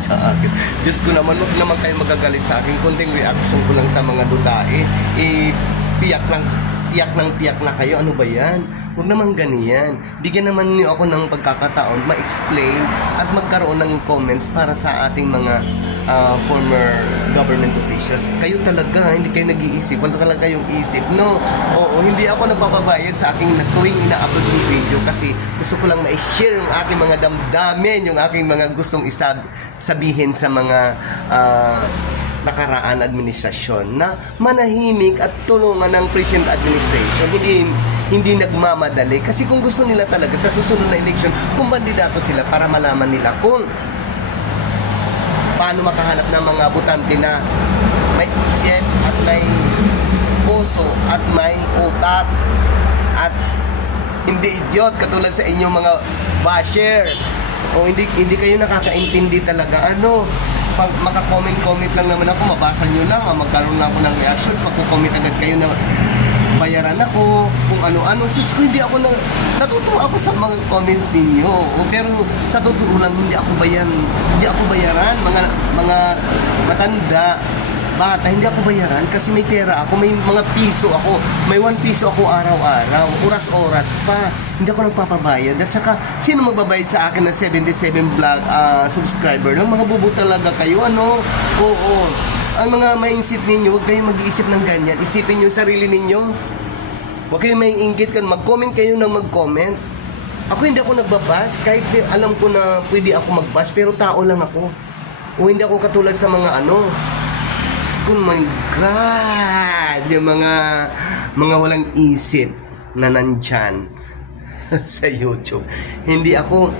sa akin. Diyos ko naman, huwag naman kayo magagalit sa akin. Kunting reaction ko lang sa mga dutae. Piyak na kayo. Ano ba yan? Huwag naman ganyan. Bigyan naman niyo ako ng pagkakataon ma-explain at magkaroon ng comments para sa ating mga former government officials. Kayo talaga, hindi kayo nag-iisip. Wala talaga yung isip. No, oo, hindi ako nagpapabayad sa aking tuwing ina-upload yung video kasi gusto ko lang ma-share yung aking mga damdamin, yung aking mga gustong sabihin sa mga nakaraan administrasyon na manahimik at tulungan ng present administration. Hindi nagmamadali kasi kung gusto nila talaga sa susunod na eleksyon, kung kandidato sila para malaman nila kung paano makahanap ng mga butante na may isip at may puso at may utak at hindi idiot katulad sa inyong mga basher. O hindi kayo nakakaintindi talaga. Pag maka-comment lang naman ako, mabasa nyo lang, magkaroon lang ako ng reactions, magko-comment agad kayo na bayaran ako, kung ano-ano. So, hindi ako natutuwa ako sa mga comments ninyo. Pero sa totoo lang, hindi ako bayaran. Mga matanda, bata, hindi ako bayaran kasi may pera ako, may mga piso ako, may 1 piso ako araw-araw, oras-oras pa. Hindi ako nagpapabayad. At saka, sino magbabayad sa akin ng 77 vlog subscriber lang? Mga bubo talaga kayo, Oo. Ang mga mindset ninyo, huwag kayong mag-iisip ng ganyan. Isipin nyo yung sarili ninyo. Huwag kayong may inggit kan. Mag-comment kayo ng mag-comment. Ako hindi ako nagbabash. Kahit alam ko na pwede ako mag-bash, pero tao lang ako. O hindi ako katulad sa mga oh my God! Yung mga walang isip na nandyan sa YouTube. Hindi ako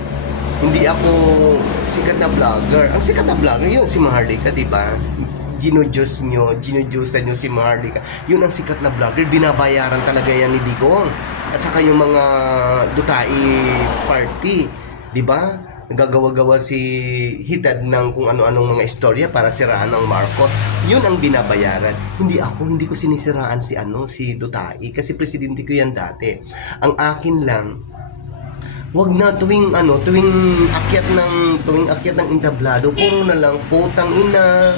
sikat na vlogger. Ang sikat na vlogger yun si Maharlika, di ba? Ginudyusan nyo si Maharlika. Yun ang sikat na vlogger. Binabayaran talaga yan ni Digong. At saka yung mga Dutai party, di ba? Nagagawa-gawa si Hitad ng kung ano-anong mga istorya para siraan ng Marcos. Yun ang binabayaran. Hindi ko sinisiraan si Dutai kasi presidente ko yan dati. Ang akin lang, wag na tuwing akyat ng entablado, puro na lang putang ina,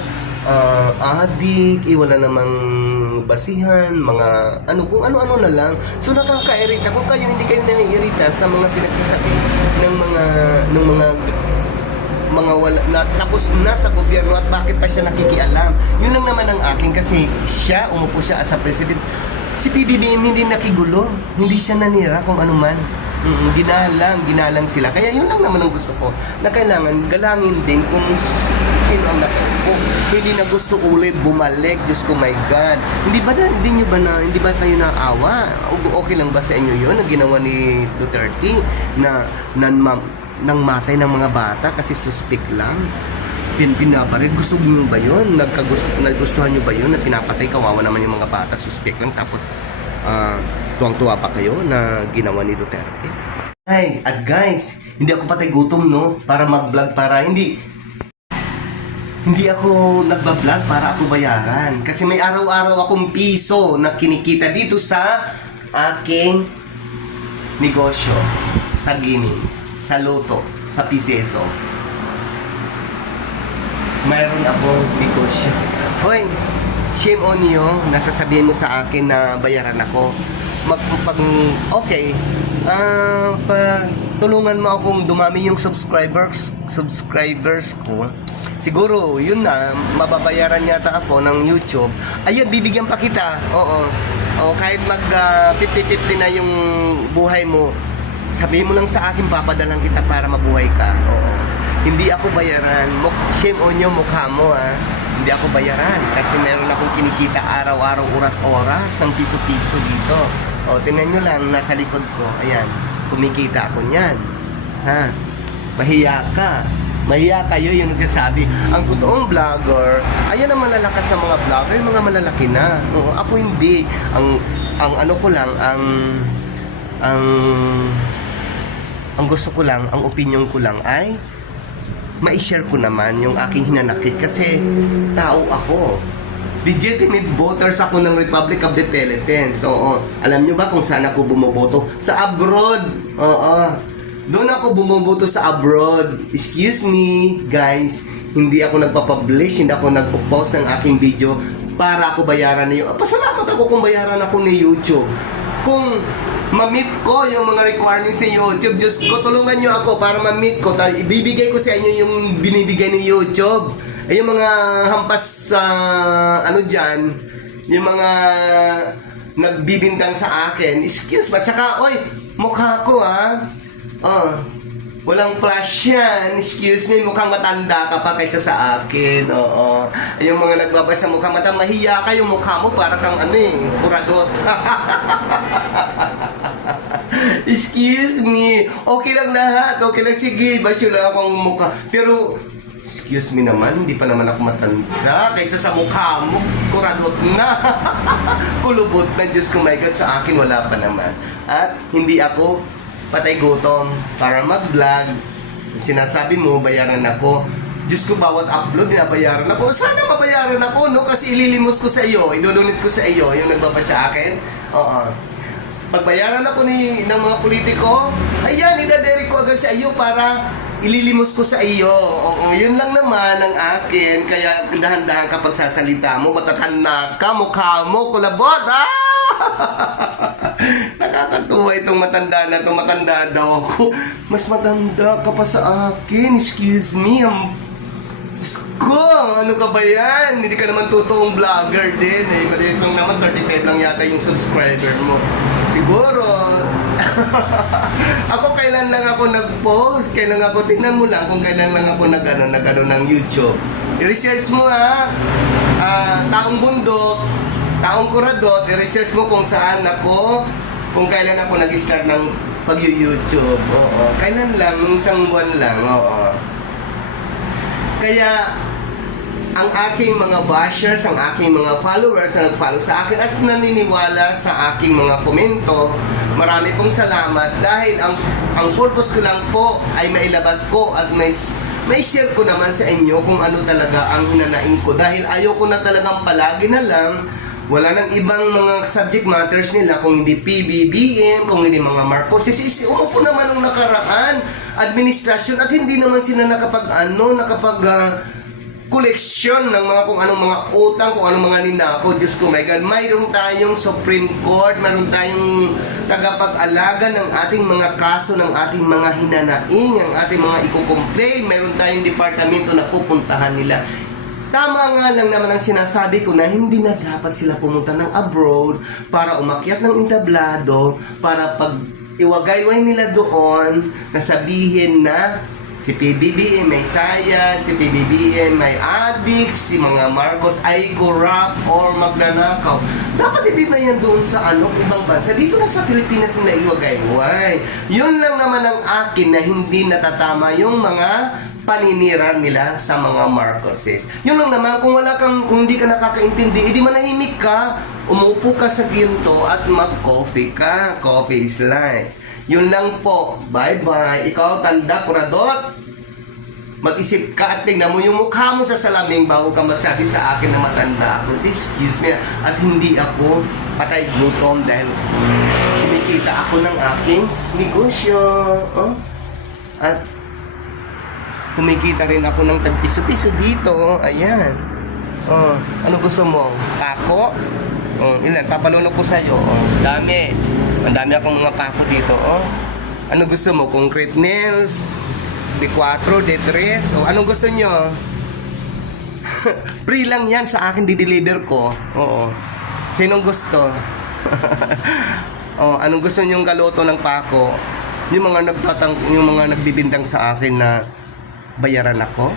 adik, wala namang basihan, mga kung ano-ano na lang. So nakakairita. Kung kayo hindi kayo naiirita sa mga pinagsasabi ng mga wala na, tapos nasa gobyerno at bakit pa siya nakikialam. Yun lang naman ang akin kasi umupo siya as a president. Si PBBM hindi nakigulo, hindi siya nanira kung ano man. Ginalang sila. Kaya yun lang naman ang gusto ko, na kailangan galangin din kung sino ang natupo. Hindi na gusto ulit bumalik. Diyos ko, my God. Hindi ba kayo naawa? Okay lang ba sa inyo yun na ginawa ni Duterte na nang matay ng mga bata kasi suspect lang? Pinabaril. Gusto niyo ba yun? Nagustuhan niyo ba yun na pinapatay? Kawawa naman yung mga bata, suspect lang. Tapos tuwang-tuwa pa kayo na ginawa ni Duterte. At guys, hindi ako patay gutom, para mag-vlog, para hindi ako nagba-vlog para ako bayaran. Kasi may araw-araw akong piso na kinikita dito sa aking negosyo, sa Guinness, sa Lotto, sa Piseso. Mayroon akong negosyo. Hoy, shame on you, nasasabihin mo sa akin na bayaran ako. Pag tulungan mo akong dumami yung subscribers ko, siguro yun na, mababayaran yata ako ng YouTube. Ayan, bibigyan pa kita. Oo, kahit mag 50-50 na yung buhay mo, sabihin mo lang sa akin, papadalang kita para mabuhay ka. Oo, hindi ako bayaran. Shame on you, mukha mo Hindi ako bayaran kasi meron akong kinikita araw-araw, oras-oras ng piso-piso dito. Tingnan nyo lang, nasa likod ko. Ayan, kumikita ako niyan. Mahiya ka. Mahiya kayo yung nagsasabi. Ang totoong vlogger, ayan ang malalakas na mga vlogger, mga malalaki na. Ako hindi. Ang gusto ko lang, ang opinion ko lang ay ma-share ko naman yung aking hinanakit kasi tao ako. Legitimate voters ako ng Republic of the Philippines. Alam nyo ba kung saan ako bumoboto? Sa abroad. Doon ako bumubuto sa abroad. Excuse me, guys. Hindi ako nagpapublish, hindi ako nagpo-post ng aking video para ako bayaran niyo. Pasalamat ako kung bayaran ako ni YouTube. Kung ma-meet ko yung mga requirements ni YouTube, Diyos ko, tulungan nyo ako para ma-meet ko. Ibibigay ko sa inyo yung binibigay ni YouTube. Ay, yung mga hampas sa dyan, yung mga nagbibintang sa akin, excuse me, tsaka, oy, mukha ko walang flash yan, excuse me, mukhang matanda ka pa kaysa sa akin, oo. Ay, yung mga nagbabay sa mukha mata, mahiya ka yung mukha mo, para kang kuradot. Excuse me, okay lang lahat, okay lang, sige, basyo lang akong mukha. Pero, excuse me naman, hindi pa naman ako matanda kaysa sa mukha mo, kuradot na. Kulubot na, Diyos ko, my God, sa akin wala pa naman. At hindi ako patay gutom para mag-vlog. Sinasabi mo, bayaran ako. Diyos ko, bawat upload, binabayaran ako. Sana mabayaran ako, no? Kasi ililimos ko sa iyo, idudunit ko sa iyo, yung nagbaba sa akin. Oo. Pagbayaran ako ng mga politiko, ayan, idadiri ko agad sa iyo para ililimos ko sa iyo. Oo, yun lang naman ang akin. Kaya dahan-dahan kapag sasalita mo, matatanda ka, mukha mo, kulabot, Nakakatuwa itong matanda na to. Matanda daw ako. Mas matanda ka pa sa akin. Excuse me. Diyos ko, ano ka ba yan? Hindi ka naman totoong vlogger din. Itong naman 35 lang yata yung subscriber mo. Siguro. Ako kailan lang ako nag-post. Kailan ako, tingnan mo lang kung kailan lang ako nag-ano ng YouTube. I-research mo Taong Bundok, Taong Kuradot, i-research mo kung saan ako, kung kailan ako nag-start ng pag-YouTube. Oo. Kailan lang, nung isang buwan lang. Oo. Kaya, ang aking mga bashers, ang aking mga followers na nag-follow sa akin at naniniwala sa aking mga komento, marami pong salamat dahil ang purpose ko lang po ay mailabas ko at may share ko naman sa inyo kung ano talaga ang hinanain ko dahil ayaw ko na talagang palagi na lang wala nang ibang mga subject matters nila kung hindi PBBM, kung hindi mga Marcoses. Umupo naman ng nakaraan administrasyon at hindi naman sila nakapag koleksyon ng mga kung anong mga utang, kung anong mga ninako. Diyos ko, my God, mayroon tayong Supreme Court, mayroon tayong tagapag-alaga ng ating mga kaso, ng ating mga hinanaing, ang ating mga iko-complain, mayroon tayong departamento na pupuntahan nila. Tama nga lang naman ang sinasabi ko na hindi na dapat sila pumunta ng abroad para umakyat ng entablado, para pag iwagayway nila doon na sabihin na si PBBM may saya, si PBBM may addicts, si mga Marcos ay corrupt or magnanakaw. Dapat hindi na yan doon sa ibang bansa. Dito na sa Pilipinas nila iwagayway. Yun lang naman ang akin na hindi natatama yung mga paninira nila sa mga Marcoses. Yun lang naman, kung hindi ka nakakaintindi, edi manahimik ka, umupo ka sa ginto at mag-coffee ka. Coffee is life. Yun lang po. Bye-bye. Ikaw, tanda, kuradot. Mag-isip ka at tingnan mo yung mukha mo sa salamin bago ka magsabi sa akin na matanda ako. Excuse me. At hindi ako patay gutom dahil kumikita ako ng aking negosyo. At kumikita rin ako ng tagpiso-piso dito. Ayan. Ano gusto mo? Pako? Ilan? Papalunok ko sa'yo. Dami. Ang dami akong mga pako dito. Ano gusto mo? Concrete nails? D4, D3? So, anong gusto nyo? Free lang yan sa akin, di-deliver ko. Oo. Sinong gusto? Anong gusto nyong kaloto ng pako? Yung mga nagbibintang sa akin na bayaran ako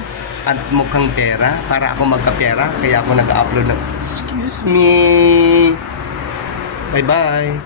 at mukhang pera para ako magkapera kaya ako nag-upload ng excuse me. Bye bye.